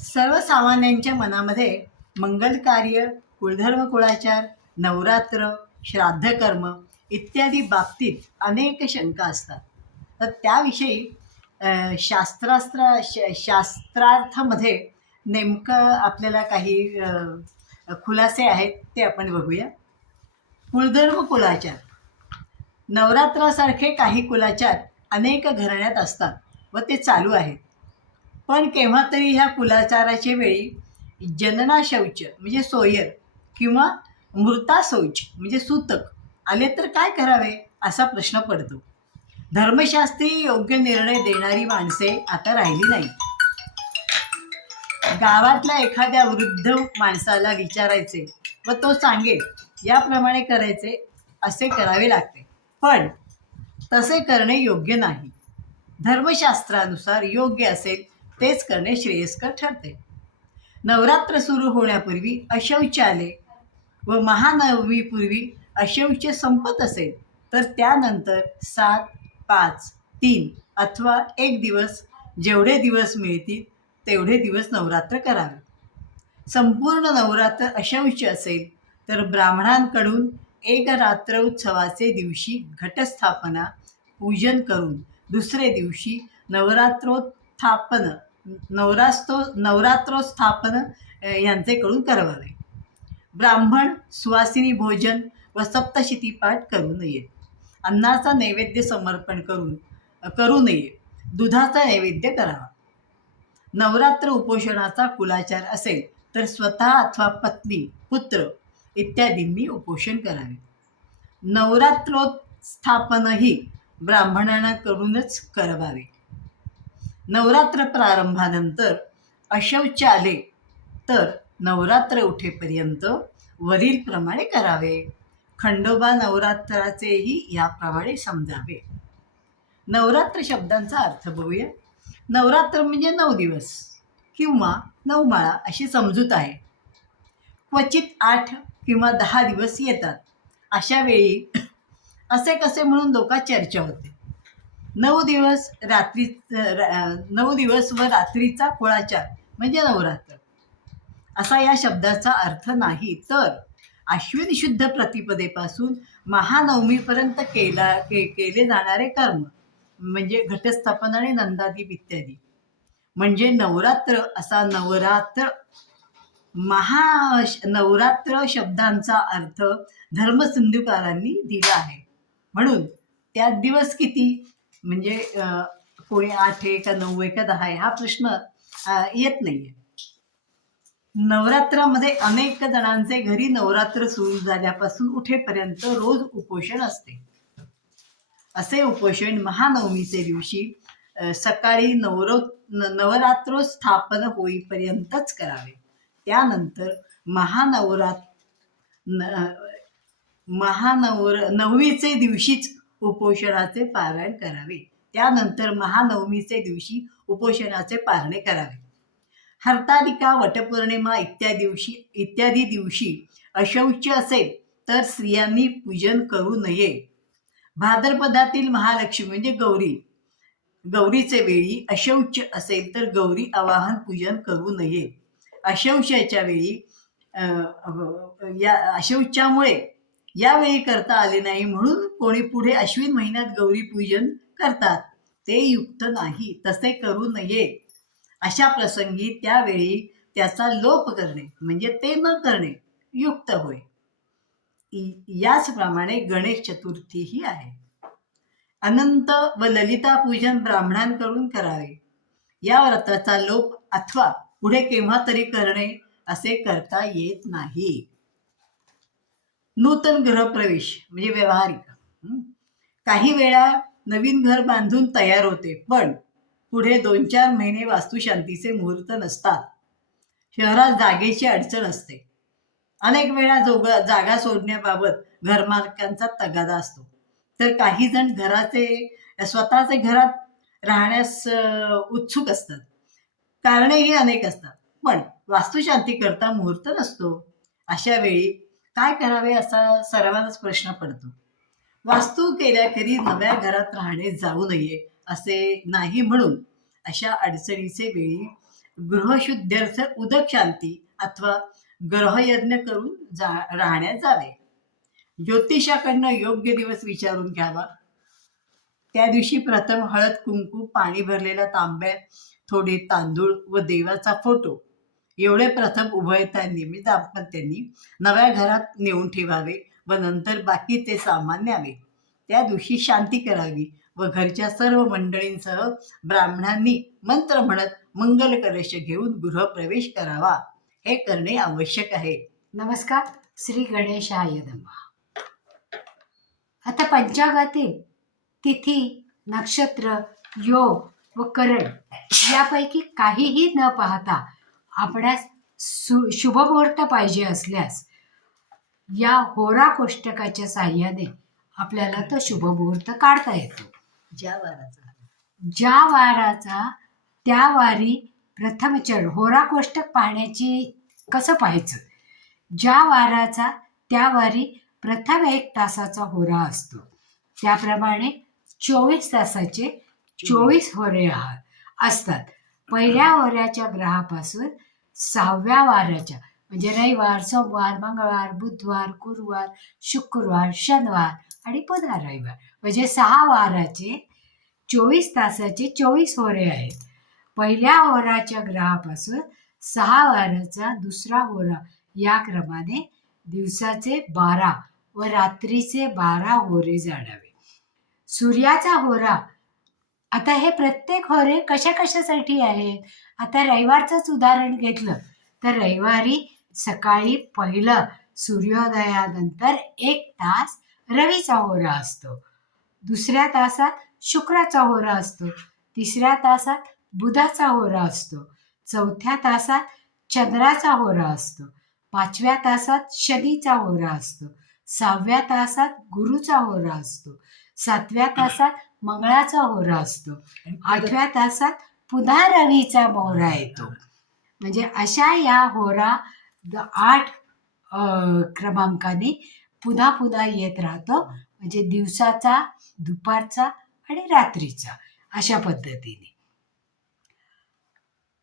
सर्वसामान्यांच्या मनामध्ये मंगल कार्य, कुलधर्म कुळाचार, नवरात्र, श्राद्धकर्म इत्यादी बाबतीत अनेक शंका असतात. तर त्याविषयी शास्त्रार्थामध्ये नेमकं आपल्याला काही खुलासे आहेत ते आपण बघूया. कुलधर्म कुळाचार. नवरात्रासारखे काही कुलाचार अनेक घराण्यात असतात व ते चालू आहेत. पण केव्हा तरी ह्या कुलाचाराच्या वेळी जनना शौच म्हणजे सोयर किंवा मृता शौच म्हणजे सूतक आले तर काय करावे असा प्रश्न पडतो. धर्मशास्त्री योग्य निर्णय देणारी माणसे आता राहिली नाही. गावातल्या एखाद्या वृद्ध माणसाला विचारायचे व तो सांगेल याप्रमाणे करायचे असे करावे लागते. पण तसे करणे योग्य नाही. धर्मशास्त्रानुसार योग्य असेल तेच करणे श्रेयस्कर ठरते. नवरात्र सुरू होण्यापूर्वी अशौचालय व महानवमीपूर्वी अशौच संपत असेल तर त्यानंतर 7, 5, 3 अथवा 1 दिवस जेवढे दिवस मिळतील तेवढे दिवस नवरात्र करावे. संपूर्ण नवरात्र अशौच असेल तर ब्राह्मणांकडून एक रात्र उत्सवाचे दिवशी घटस्थापना पूजन करून दुसरे दिवशी नवरात्रोत्थापन यांचेकडून करवावे. ब्राह्मण सुवासिनी भोजन व सप्तशती पाठ करू नये. अन्नाचा नैवेद्य समर्पण करू नये. दुधाचा नैवेद्य करावा. नवरात्र उपोषणाचा कुलाचार असेल तर स्वतः अथवा पत्नी, पुत्र इत्यादींनी उपोषण करावे. नवरात्रोत्थापनही ब्राह्मणांकडूनच करवावे. नवरात्र प्रारंभानंतर अशौच आले तर नवरात्र उठेपर्यंत वरीलप्रमाणे करावे. खंडोबा नवरात्राचेही याप्रमाणे समजावे. नवरात्र शब्दांचा अर्थ बघूया. नवरात्र म्हणजे 9 दिवस किंवा 9 माळा अशी समजूत आहे. क्वचित 8 किंवा 10 दिवस येतात. अशा वेळी असे कसे म्हणून लोकात चर्चा होते. 9 दिवस व रात्रीचा कुळाचार म्हणजे नवरात्र असा या शब्दाचा अर्थ नाही, तर अश्विन शुद्ध प्रतिपदेपासून महानवमीपर्यंत केले जाणारे कर्म म्हणजे घटस्थापन आणि नंदादीप इत्यादी म्हणजे नवरात्र असा नवरात्र शब्दांचा अर्थ धर्मसिंधुकारांनी दिला आहे. म्हणून त्यात दिवस किती म्हणजे कोणी 8 आहे का 9 आहे का 10 आहे हा प्रश्न येत नाहीये. नवरात्रामध्ये अनेक जणांचे घरी नवरात्र सुरू झाल्यापासून उठेपर्यंत रोज उपोषण असते. असे उपोषण महानवमीचे दिवशी सकाळी नवरात्रोत्थापन होईपर्यंतच करावे. त्यानंतर नवमीचे दिवशीच उपोषणाचे पारायण करावे. त्यानंतर महानवमीचे दिवशी उपोषणाचे पारणे करावे. हरतालिका, वटपौर्णिमा इत्यादी दिवशी अशौच असेल तर स्त्रियांनी पूजन करू नये. भाद्रपदातील महालक्ष्मी म्हणजे गौरीचे वेळी अशौच असेल तर गौरी आवाहन पूजन करू नये. अशौचाच्या वेळी अशौचामुळे यावेळी करता आले नाही म्हणून कोणी पुढे अश्विन महिन्यात गौरी पूजन करतात ते युक्त नाही. तसे करू नये. अशा प्रसंगी त्यावेळी त्याचा लोप करणे म्हणजे ते न करणे युक्त होय. याचप्रमाणे गणेश चतुर्थीही आहे. अनंत व ललिता पूजन ब्राह्मणांकडून करावे. या व्रताचा लोप अथवा पुढे केव्हा तरी करणे असे करता येत नाही. नूतन गृहप्रवेश म्हणजे व्यवहारिक. काही वेळा नवीन घर बांधून तयार होते पण पुढे 2-4 महिने वास्तुशांतीचे मुहूर्त नसतात. शहरात जागेची अडचण असते. अनेक वेळा जागा सोडण्याबाबत घरमालकांचा तगादा असतो. तर काही जण स्वतःचे घरात राहण्यास उत्सुक असतात. कारणेही अनेक असतात पण वास्तुशांती करता मुहूर्त नसतो. अशा वेळी काय करावे असा सर्वांनाच प्रश्न पडतो. वास्तू केल्याखेरी नव्या घरात राहणे जाऊ नये असे नाही म्हणून अशा अडचणीचे वेळी गृहशुद्ध्यर्थ उदक शांती अथवा ग्रहयज्ञ करून राहण्यात जावे. ज्योतिषाकडनं योग्य दिवस विचारून घ्यावा. त्या दिवशी प्रथम हळद कुंकू पाणी भरलेला तांब्या, थोडे तांदूळ व देवाचा फोटो एवढे प्रथम उभयतांनी दाम्पत्यांनी नव्या घरात नेऊन ठेवावे व नंतर बाकी ते सामान न्यावे. त्या दिवशी शांती करावी व घरच्या सर्व मंडळींसह ब्राह्मणांनी मंत्र म्हणत मंगल कलश घेऊन गृहप्रवेश करावा. हे करणे आवश्यक आहे. नमस्कार. श्री गणेशाय नमः. आता पंचांगातील तिथी, नक्षत्र, योग व करण यापैकी काहीही न पाहता आपणास शुभमुहूर्त पाहिजे असल्यास या होरा कोष्टकाच्या साहाय्याने आपल्याला तो शुभमुहूर्त काढता येतो. ज्या वाराचा त्या वारी प्रथम होरा कोष्टक पाहण्याची कसं पाहायचं. ज्या वाराचा त्या वारी प्रथम 1 तासाचा होरा असतो त्याप्रमाणे 24 तासाचे 24 होरे असतात. पहिल्या होऱ्याच्या ग्रहापासून 6व्या वाराच्या म्हणजे रविवार, सोमवार, मंगळवार, बुधवार, गुरुवार, शुक्रवार, शनिवार आणि पुन्हा रविवार म्हणजे 6 वाराचे 24 तासाचे 24 होरे आहेत. पहिल्या होराच्या ग्रहापासून 6 वाराचा दुसरा होरा या क्रमाने दिवसाचे 12 व रात्रीचे 12 होरे जाणावे. सूर्याचा होरा, आता हे प्रत्येक होरे कशा कशासाठी आहेत. आता रविवारचंच उदाहरण घेतलं तर रविवारी सकाळी पहिलं सूर्योदयानंतर 1 तास रवीचा होरा असतो. दुसऱ्या तासात शुक्राचा होरा असतो. तिसऱ्या तासात बुधाचा होरा असतो. चौथ्या तासात चंद्राचा होरा असतो. 5व्या तासात शनीचा होरा असतो. 6व्या तासात गुरुचा होरा असतो. 7व्या तासात मंगळाचा होरा असतो. 8व्या तासात पुन्हा रवीचा होरा येतो. म्हणजे अशा या होरा 8 क्रमांकाने पुन्हा पुन्हा येत राहतो. म्हणजे दिवसाचा, दुपारचा आणि रात्रीचा अशा पद्धतीने.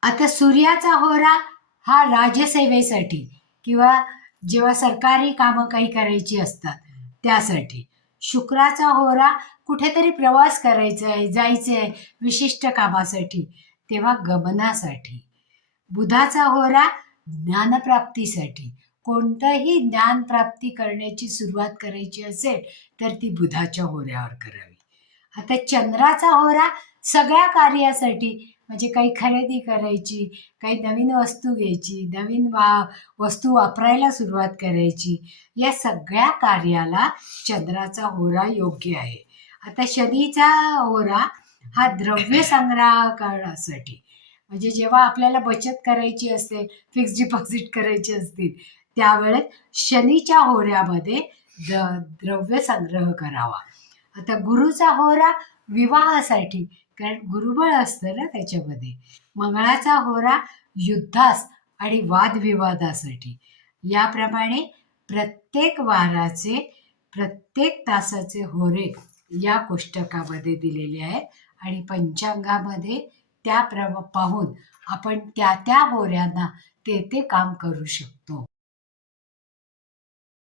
आता सूर्याचा होरा हा राजसेवेसाठी किंवा जेव्हा सरकारी कामं काही करायची असतात त्यासाठी. शुक्राचा होरा कुठेतरी प्रवास करायचा आहे, जायचं आहे विशिष्ट कामासाठी, तेव्हा गमनासाठी. बुधाचा होरा ज्ञानप्राप्तीसाठी. कोणतंही ज्ञानप्राप्ती करण्याची सुरुवात करायची असेल तर ती बुधाच्या होऱ्यावर करावी. आता चंद्राचा होरा सगळ्या कार्यासाठी, म्हणजे काही खरेदी करायची, काही नवीन वस्तू घ्यायची, नवीन वस्तू वापरायला सुरुवात करायची, या सगळ्या कार्याला चंद्राचा होरा योग्य आहे. आता शनीचा होरा हा द्रव्य संग्रह करण्यासाठी, म्हणजे जेव्हा आपल्याला बचत करायची असते, फिक्स डिपॉझिट करायची असतील त्यावेळेस शनीच्या होऱ्यामध्ये द्रव्य संग्रह करावा. आता गुरुचा होरा विवाहासाठी, कारण गुरुबळ असतं ना त्याच्यामध्ये. मंगळाचा होरा युद्धास आणि वादविवादासाठी. याप्रमाणे प्रत्येक वाराचे प्रत्येक तासाचे होरे या कोष्टकामध्ये दिलेले आहेत आणि पंचांगामध्ये त्या पाहून आपण त्या त्या होऱ्यांना ते काम करू शकतो.